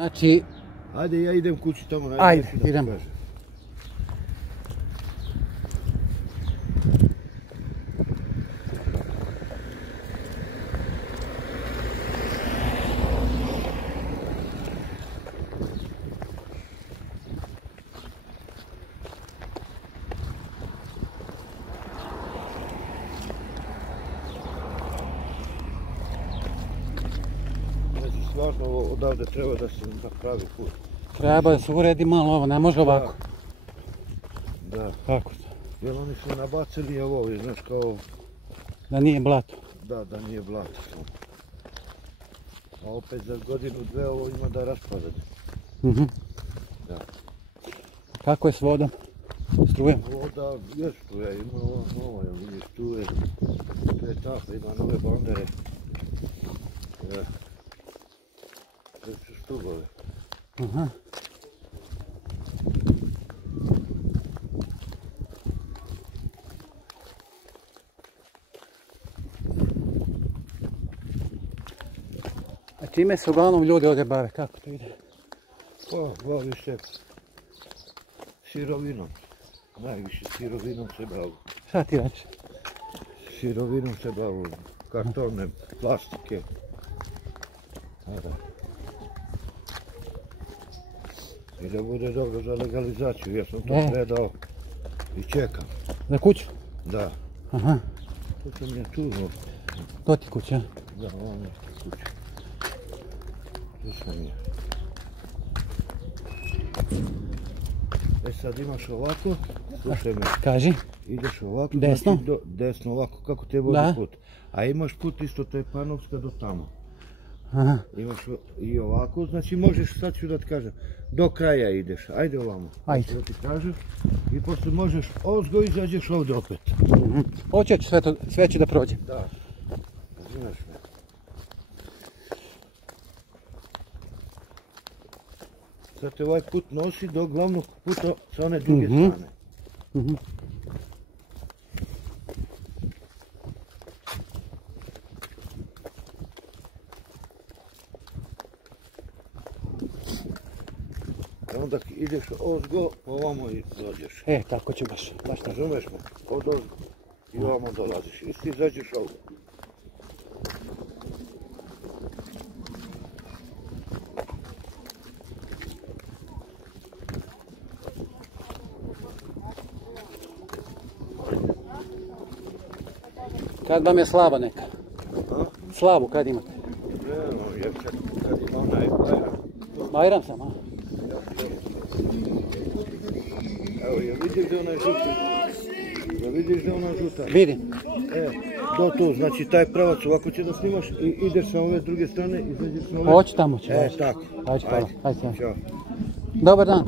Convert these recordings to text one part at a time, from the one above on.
Znači... Ajde, ja idem kući tamo. Ajde, idemo. Stvarno odavde treba da se napravi put. Treba da se uredi malo ovo, ne može ovako. Da. Kako to? Jer oni su nabacili ovo, znaš kao... Da nije blato. Da nije blato. A opet za godinu, dve ovo ima da raspadati. Da. Kako je s vodom? Strujem? Voda je struja, ima ova nova, jel vidiš, tu je etapa, ima nove bandere. To su stubove. A čime se uglavnom ljudi ovdje bave? Kako to ide? Pa, bavi se sirovinom. Najviše sirovinom se bavu. Šta ti radiš? Sirovinom se bavu. Kartone, plastike. I da bude dobro za legalizaciju, ja sam to predao i čekam. Za kuću? Da. Aha. To sam je tu. To ti kuća? Da, ovo je kuća. Tu sam je. E sad imaš ovako, slušaj me. Kaži. Ideš ovako. Desno? Znači desno ovako, kako te vodi put. A imaš put isto, to je Panovska do tamo. Aha. Imaš i ovako, znači možeš, sad ću da ti kažem, do kraja ideš, ajde ovamo. Ajde. Da ti kažem, i poslije možeš ozgo izađeš ovdje opet. Hoće sve će da prođe. Da, razumiješ me. Sad te ovaj put nosi do glavnog puta sa one druge strane. Onda ideš ozgo, ovamo i dođeš. Tako će baš. Razumeš me? Od ozgo. I ovamo dolaziš. I ti izađeš ovdje. Kad vam je slava neka? Slavu kad imate? Jer kad ima onaj Bajram. Bajram sam, a? Evo, jel vidiš da je ona žuta? Jel vidiš da je ona žuta? Vidim. Do tu, znači taj pravac ovako će da snimaš i ideš sa ove druge strane, izađeš sa ove... Hoću tamo ću. Tako. Ajde, hvala. Ajde. Ćao. Dobar dan.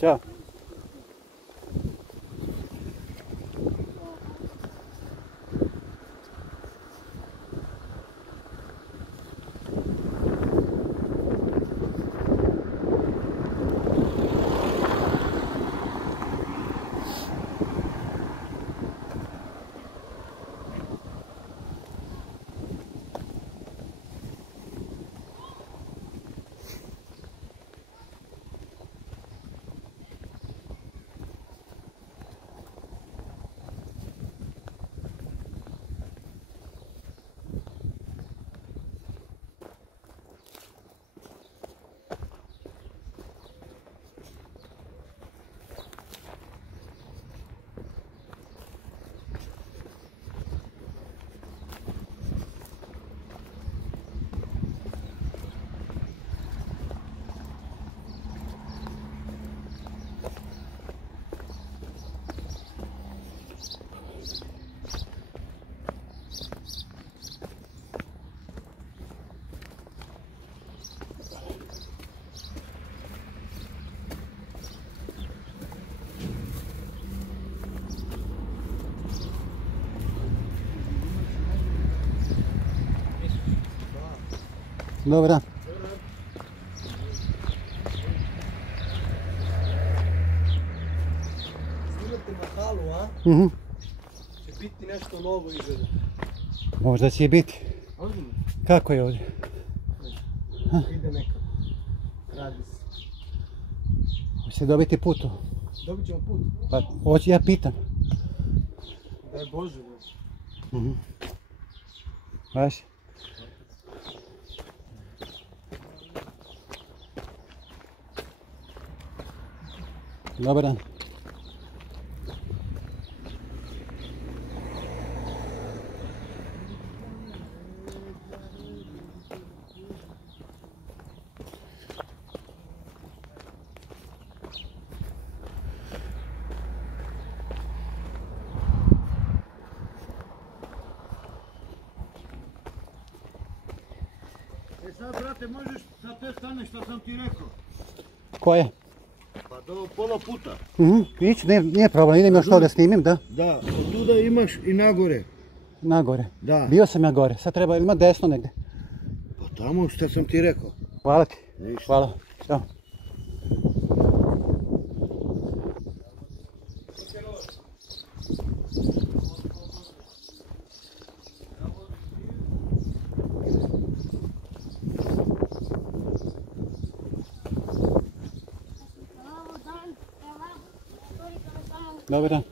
Ćao. Dobar dan. Snimate Mahalu, a? Će biti nešto novo izgleda. Možda će biti. Ozbiljno? Kako je ovdje? Ide nekako. Radi se. Hoće dobiti putu. Dobit ćemo put. Pa hoće, ja pitam. Daj Bože. Baš. Dobar dan. Sad, brate, možeš sa te strane što sam ti rekao? Koje? Pa do pola puta. Ići, nije problem, idem još to da snimim, da? Da, od tuda imaš i nagore. Nagore. Da. Bio sam ja gore, sad treba ima desno negdje. Pa tamo što sam ti rekao. Hvala ti. Ništa. Hvala. Ćao. Dobar dan.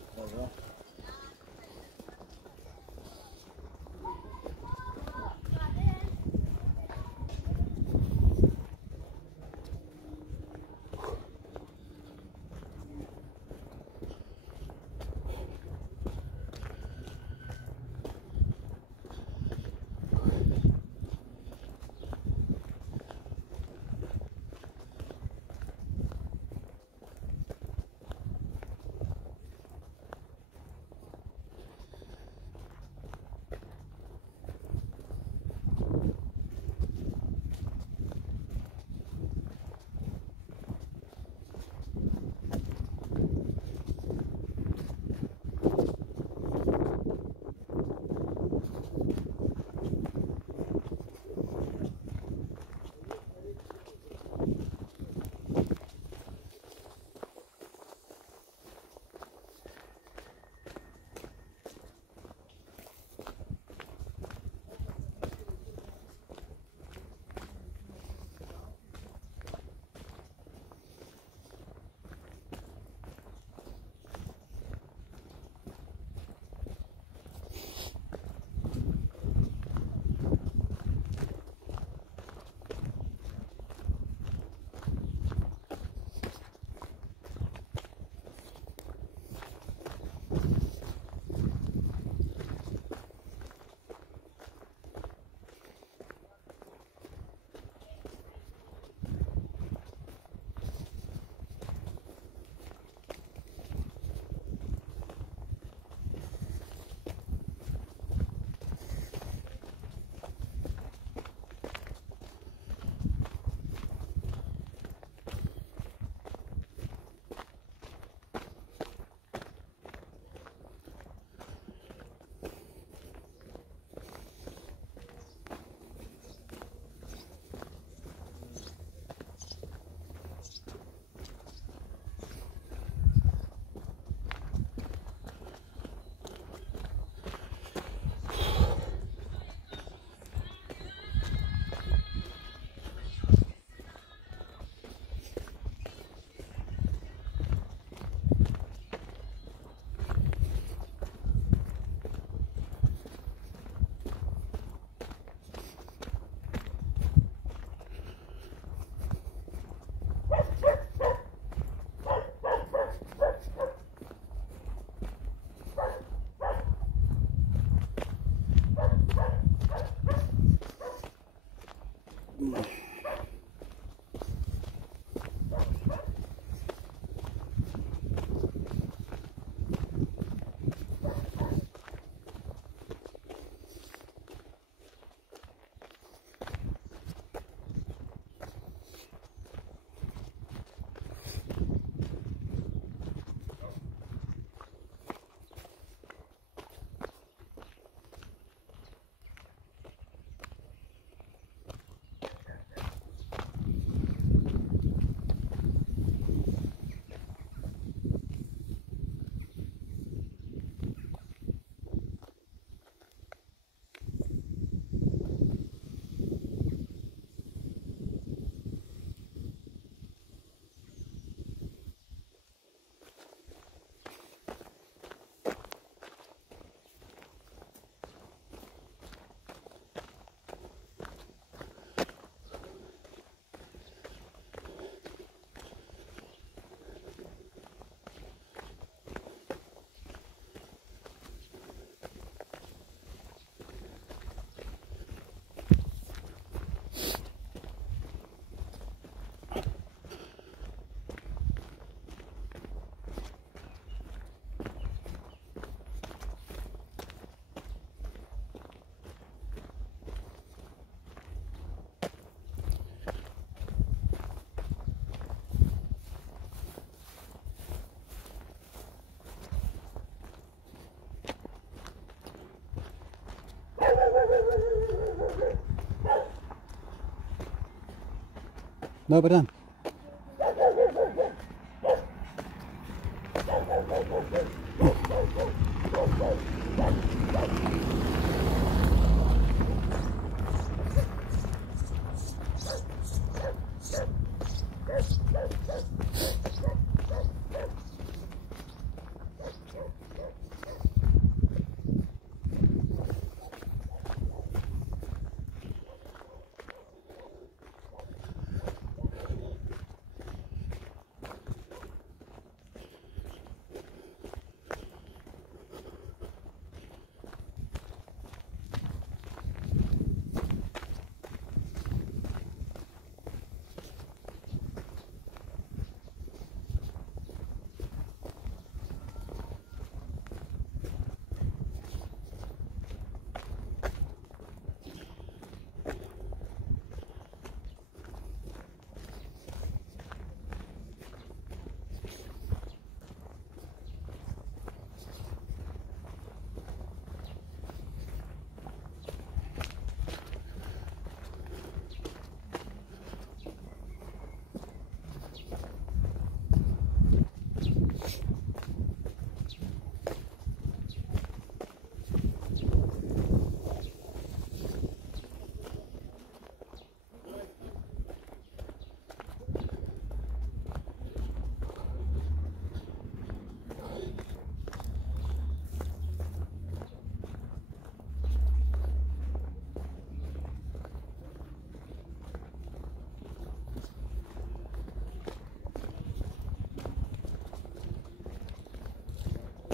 Dobar dan.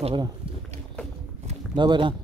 Dobar dan. Dobar dan.